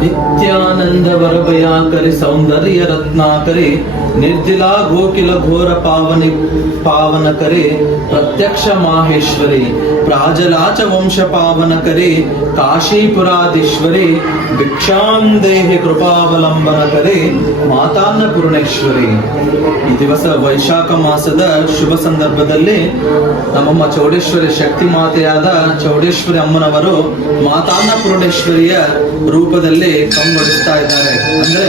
ನಿತ್ಯಾನಂದ ವರಭಯಾಕರಿ ಸೌಂದರ್ಯ ರತ್ನಾಕರಿ ನಿರ್ಜಿಲಾ ಗೋಕಿಲ ಘೋರ ಪಾವನಕರಿ ಪ್ರತ್ಯಕ್ಷ ಮಾಹೇಶ್ವರಿ ಪ್ರಾಜಲಾಚ ವಂಶ ಪಾವನಕರಿ ಕಾಶೀಪುರಾಧೀಶ್ವರಿ ಭಿಕ್ಷಾಂ ದೇಹಿ ಕೃಪಾವಲಂಬನಕರಿ ಮಾತಾನ್ನಪೂರ್ಣೇಶ್ವರಿ. ಈ ದಿವಸ ವೈಶಾಖ ಮಾಸದ ಶುಭ ಸಂದರ್ಭದಲ್ಲಿ ನಮ್ಮಮ್ಮ ಚೌಡೇಶ್ವರಿ ಶಕ್ತಿ ಮಾತೆಯಾದ ಚೌಡೇಶ್ವರಿ ಅಮ್ಮನವರು ಮಾತಾನ್ನಪೂರ್ಣೇಶ್ವರಿಯ ರೂಪದಲ್ಲಿ ಕಂಗೊಳಿಸ್ತಾ ಇದ್ದಾರೆ. ಅಂದ್ರೆ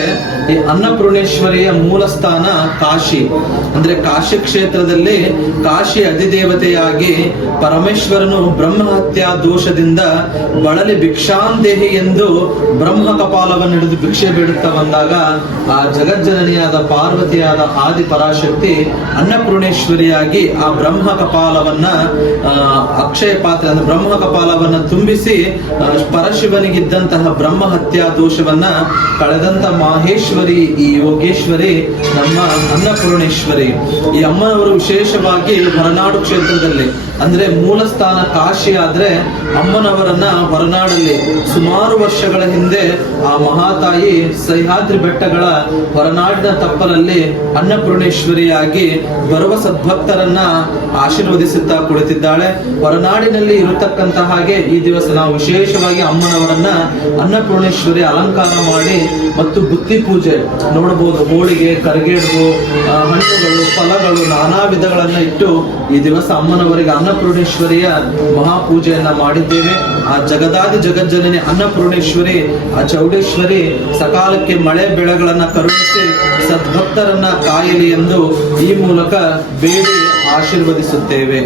ಈ ಅನ್ನಪೂರ್ಣೇಶ್ವರಿಯ ಮೂಲ ಸ್ಥಾನ ಕಾಶಿ. ಅಂದ್ರೆ ಕಾಶಿ ಕ್ಷೇತ್ರದಲ್ಲಿ ಕಾಶಿ ಅಧಿದೇವತೆಯಾಗಿ ಪರಮೇಶ್ವರನು ಬ್ರಹ್ಮಹತ್ಯಾ ದೋಷದಿಂದ ಬಳಲಿ ಭಿಕ್ಷಾಂದೇಹಿ ಎಂದು ಬ್ರಹ್ಮ ಕಪಾಲವನ್ನು ಹಿಡಿದು ಭಿಕ್ಷೆ ಬೇಡುತ್ತಾ ಬಂದಾಗ ಆ ಜಗಜ್ಜನನಿಯಾದ ಪಾರ್ವತಿಯಾದ ಆದಿ ಪರಾಶಕ್ತಿ ಅನ್ನಪೂರ್ಣೇಶ್ವರಿಯಾಗಿ ಆ ಬ್ರಹ್ಮ ಕಪಾಲವನ್ನ ಅಕ್ಷಯ ಪಾತ್ರೆ ಅಂದ್ರೆ ಬ್ರಹ್ಮ ಕಪಾಲವನ್ನ ತುಂಬಿಸಿ ಪರಶಿವನಿಗಿದ್ದಂತಹ ಬ್ರಹ್ಮ ಹತ್ಯಾ ದೋಷವನ್ನ ಕಳೆದಂತ ಮಾಹೇಶ್ವರಿ ಈ ಯೋಗೇಶ್ವರಿ ನಮ್ಮ ಅನ್ನಪೂರ್ಣೇಶ್ವರಿ. ಈ ಅಮ್ಮನವರು ವಿಶೇಷವಾಗಿ ಹೊರನಾಡು ಕ್ಷೇತ್ರದಲ್ಲಿ ಅಂದ್ರೆ ಮೂಲ ಸ್ಥಾನ ಕಾಶಿ ಆದ್ರೆ ಅಮ್ಮನವರನ್ನ ಹೊರನಾಡಲ್ಲಿ ಸುಮಾರು ವರ್ಷಗಳ ಹಿಂದೆ ಆ ಮಹಾತಾಯಿ ಸಹ್ಯಾದ್ರಿ ಬೆಟ್ಟಗಳ ಹೊರನಾಡಿನ ತಪ್ಪಲಲ್ಲಿ ಅನ್ನಪೂರ್ಣೇಶ್ವರಿಯಾಗಿ ಬರುವ ಸದ್ಭಕ್ತರನ್ನ ಆಶೀರ್ವದಿಸುತ್ತಾ ಕುಳಿತಿದ್ದಾಳೆ. ಹೊರನಾಡಿನಲ್ಲಿ ಇರತಕ್ಕಂತ ಹಾಗೆ ಈ ದಿವಸ ನಾವು ವಿಶೇಷವಾಗಿ ಅಮ್ಮನವರನ್ನ ಅನ್ನಪೂರ್ಣೇಶ್ವರಿ ಅಲಂಕಾರ ಮಾಡಿ ಮತ್ತು ಬುತ್ತಿ ಪೂಜೆ ನೋಡಬಹುದು. ಹೋಳಿಗೆ, ಕರಿಗೇಡು, ಹಣ್ಣುಗಳು, ಫಲಗಳು, ನಾನಾ ವಿಧಗಳನ್ನ ಇಟ್ಟು ಈ ದಿವಸ ಅಮ್ಮನವರಿಗೆ ಅನ್ನಪೂರ್ಣೇಶ್ವರಿಯ ಮಹಾಪೂಜೆಯನ್ನ ಮಾಡಿದ್ದೇವೆ. ಆ ಜಗದಾದಿ ಜಗಜ್ಜನನಿ ಅನ್ನಪೂರ್ಣೇಶ್ವರಿ ಆ ಚೌಡೇಶ್ವರಿ ಸಕಾಲಕ್ಕೆ ಮಳೆ ಬೆಳೆಗಳನ್ನ ಕರುಣಿಸಿ ಸದ್ಭಕ್ತರನ್ನ ಕಾಯಲಿ ಎಂದು ಈ ಮೂಲಕ ಬೇಡಿ ಆಶೀರ್ವದಿಸುತ್ತೇವೆ.